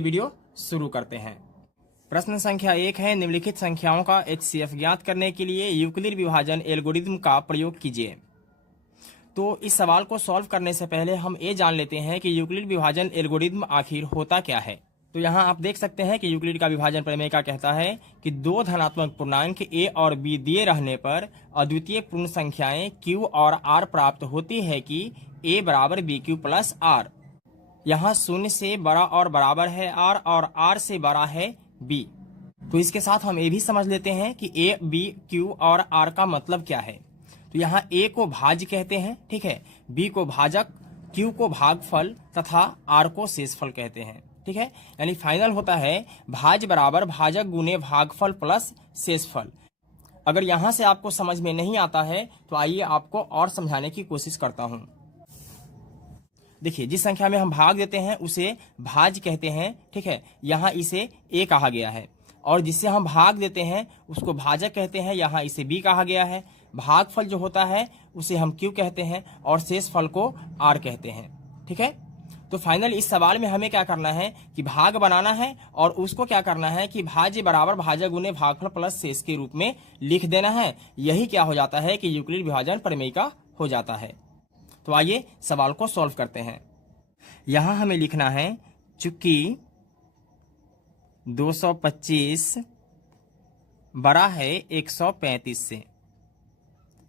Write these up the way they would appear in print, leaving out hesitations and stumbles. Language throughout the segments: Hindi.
वीडियो शुरू करते हैं। प्रश्न संख्या 1 है, निम्नलिखित संख्याओं का HCF ज्ञात करने के लिए यूक्लिड विभाजन एल्गोरिथम का प्रयोग कीजिए। तो इस सवाल को सॉल्व करने से पहले हम ये जान लेते हैं कि यूक्लिड विभाजन एल्गोरिथम आखिर होता क्या है। तो यहाँ आप देख सकते हैं कि यूक्लिड का विभाजन प्रमेय का कहता है कि दो धनात्मक पूर्णांक a और b दिए रहने पर अद्वितीय पूर्ण संख्याएं q और r प्राप्त होती है कि a बराबर bq प्लस r। यहाँ शून्य से बड़ा और बराबर है r और r से बड़ा है b। तो इसके साथ हम ये भी समझ लेते हैं कि a, b, q और r का मतलब क्या है। तो यहाँ a को भाज्य कहते हैं, ठीक है, b को भाजक, q को भागफल तथा r को शेषफल कहते हैं, ठीक है। यानी फाइनल होता है भाज्य बराबर भाजक गुने भागफल प्लस शेषफल। अगर यहाँ से आपको समझ में नहीं आता है तो आइए आपको और समझाने की कोशिश करता हूँ। देखिए, जिस संख्या में हम भाग देते हैं उसे भाज्य कहते हैं, ठीक है, यहाँ इसे a कहा गया है। और जिससे हम भाग देते हैं उसको भाजक कहते हैं, यहाँ इसे b कहा गया है। भागफल जो होता है उसे हम q कहते हैं और शेषफल को r कहते हैं, ठीक है। तो फाइनल इस सवाल में हमें क्या करना है कि भाग बनाना है और उसको क्या करना है कि भाज्य बराबर भाजक गुने भागफल प्लस शेष के रूप में लिख देना है। यही क्या हो जाता है कि यूक्लिड विभाजन प्रमेय का हो जाता है। तो आइए सवाल को सॉल्व करते हैं। यहां हमें लिखना है चूंकि 225 बड़ा है 135 से,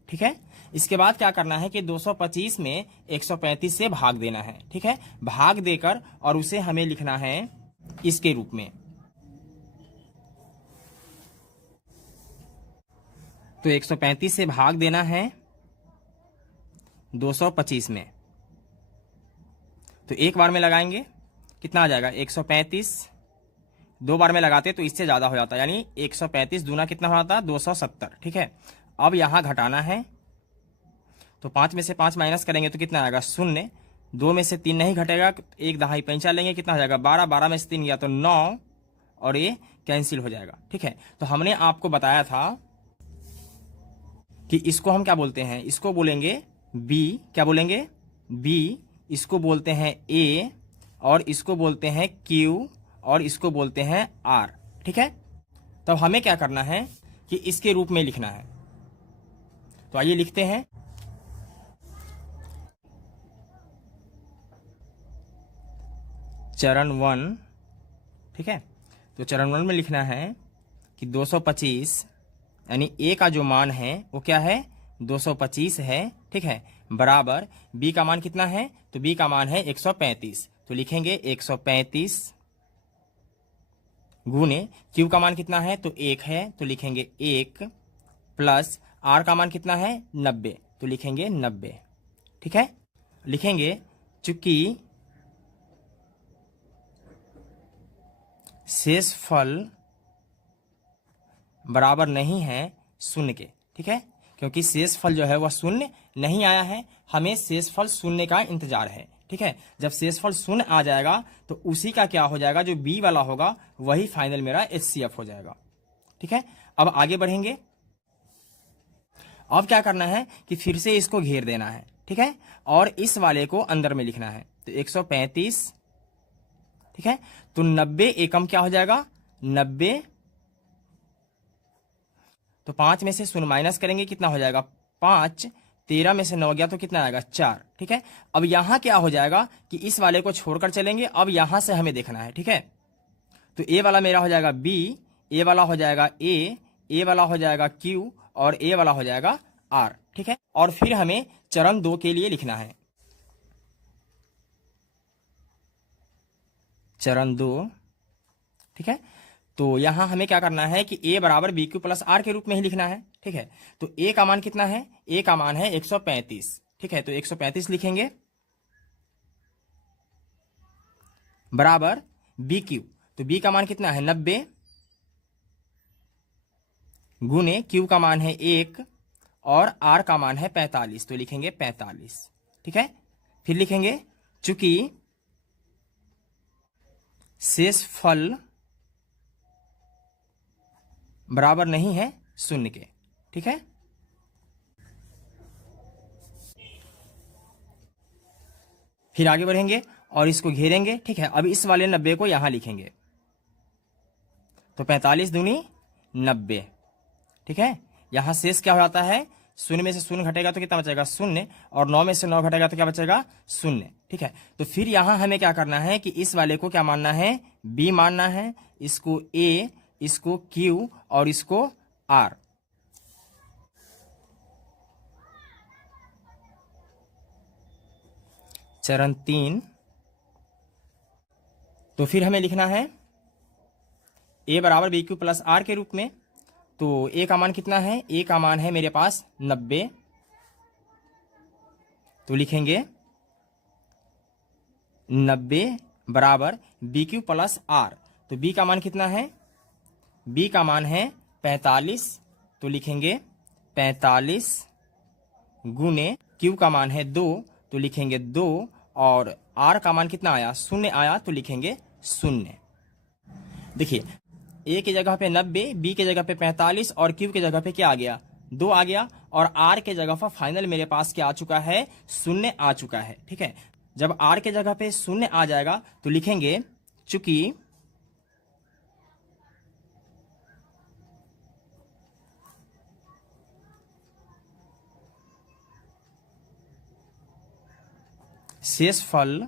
ठीक है। इसके बाद क्या करना है कि 225 में 135 से भाग देना है, ठीक है। भाग देकर और उसे हमें लिखना है इसके रूप में। तो 135 से भाग देना है 225 में। तो एक बार में लगाएंगे कितना आ जाएगा 135, दो बार में लगाते तो इससे ज्यादा हो जाता, यानी 135 दूना कितना हो जाता 270, ठीक है। अब यहां घटाना है तो 5 में से 5 माइनस करेंगे तो कितना आएगा 0। 2 में से 3 नहीं घटेगा, एक दहाई पैंचा लेंगे, कितना हो जाएगा 12। 12 में से 3 गया तो 9 और ये कैंसिल हो जाएगा, ठीक है। तो हमने आपको बताया था कि इसको हम क्या बोलते हैं, इसको बोलेंगे b, क्या बोलेंगे b, इसको बोलते हैं a और इसको बोलते हैं q और इसको बोलते हैं r, ठीक है। तब हमें क्या करना है कि इसके रूप में लिखना है। तो आइए लिखते हैं। चरण 1, ठीक है। तो चरण 1 में लिखना है कि 225 यानी a का जो मान है वो क्या है 225 है, ठीक है, बराबर b का मान कितना है, तो b का मान है 135। तो लिखेंगे 135 गुने q का मान कितना है तो 1 है, तो लिखेंगे 1 प्लस r का मान कितना है 90, तो लिखेंगे 90, ठीक है। लिखेंगे चूंकि शेषफल बराबर नहीं है शून्य के, ठीक है, क्योंकि शेषफल जो है वह शून्य नहीं आया है, हमें शेषफल शून्य का इंतजार है, ठीक है। जब शेषफल शून्य आ जाएगा तो उसी का क्या हो जाएगा, जो बी वाला होगा वही फाइनल मेरा HCF हो जाएगा, ठीक है। अब आगे बढ़ेंगे। अब क्या करना है कि फिर से इसको घेर देना है, ठीक है, और इस वाले को अंदर में लिखना है। तो 135, ठीक है। तो 90 एकम क्या हो जाएगा 90, तो 5 में से 0 माइनस करेंगे कितना हो जाएगा 5। 13 में से 9 गया तो कितना आएगा 4, ठीक है। अब यहां क्या हो जाएगा कि इस वाले को छोड़कर चलेंगे, अब यहां से हमें देखना है, ठीक है। तो a वाला मेरा हो जाएगा b, a वाला हो जाएगा a वाला हो जाएगा q और a वाला हो जाएगा r, ठीक है। और फिर हमें चरण 2 के लिए लिखना है। चरण 2, ठीक है। तो यहां हमें क्या करना है कि a बराबर bq प्लस r के रूप में ही लिखना है, ठीक है। तो a का मान कितना है, a का मान है 135, ठीक है। तो 135 लिखेंगे बराबर bq, तो b का मान कितना है 90 गुने q का मान है 1 और r का मान है 45, तो लिखेंगे 45, ठीक है। फिर लिखेंगे चूंकि शेषफल बराबर नहीं है शून्य के, ठीक है। फिर आगे बढ़ेंगे और इसको घेरेंगे। ठीक है, अब इस वाले 90 को यहां लिखेंगे, तो 45 दूनी 90। ठीक है, यहां शेष क्या हो जाता है, शून्य में से शून्य घटेगा तो कितना बचेगा, शून्य, और 9 में से 9 घटेगा तो क्या बचेगा, शून्य। ठीक है, तो फिर यहां हमें क्या करना है कि इस वाले को क्या मानना है, बी मानना है, इसको ए, इसको क्यू और इसको आर। चरण 3, तो फिर हमें लिखना है ए बराबर बी क्यू प्लस आर के रूप में। तो ए का मान कितना है, ए का मान है मेरे पास 90, तो लिखेंगे 90 बराबर बी क्यू प्लस आर। तो बी का मान कितना है, बी का मान है 45, तो लिखेंगे 45 गुने क्यू का मान है 2, तो लिखेंगे 2, और आर का मान कितना आया, 0 आया, तो लिखेंगे 0। देखिए, ए की जगह पे 90, बी की जगह पे 45 और क्यू की जगह पे क्या आ गया, 2 आ गया, और आर के जगह पर फाइनल मेरे पास क्या आ चुका है, 0 आ चुका है। ठीक है, जब आर के जगह पे 0 आ जाएगा तो लिखेंगे चूंकि शेषफल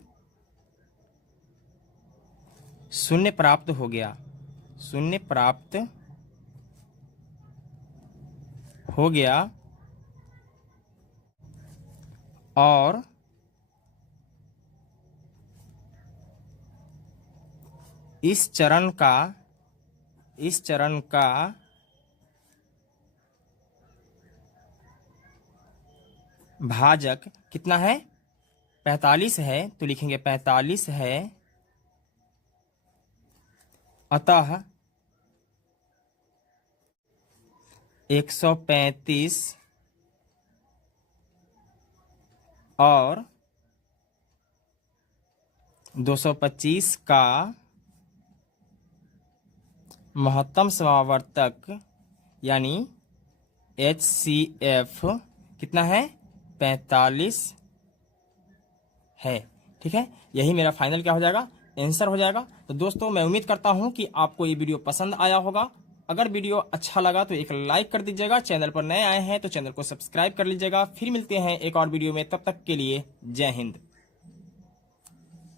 0 प्राप्त हो गया, 0 प्राप्त हो गया, और इस चरण का भाजक कितना है, 45 है, तो लिखेंगे 45 है, अतः 135 और 225 का महत्तम समावर्तक यानी HCF कितना है, 45 है। ठीक है, यही मेरा फाइनल क्या हो जाएगा, आंसर हो जाएगा। तो दोस्तों, मैं उम्मीद करता हूं कि आपको ये वीडियो पसंद आया होगा। अगर वीडियो अच्छा लगा तो एक लाइक कर दीजिएगा, चैनल पर नए आए हैं तो चैनल को सब्सक्राइब कर लीजिएगा। फिर मिलते हैं एक और वीडियो में, तब तक के लिए जय हिंद।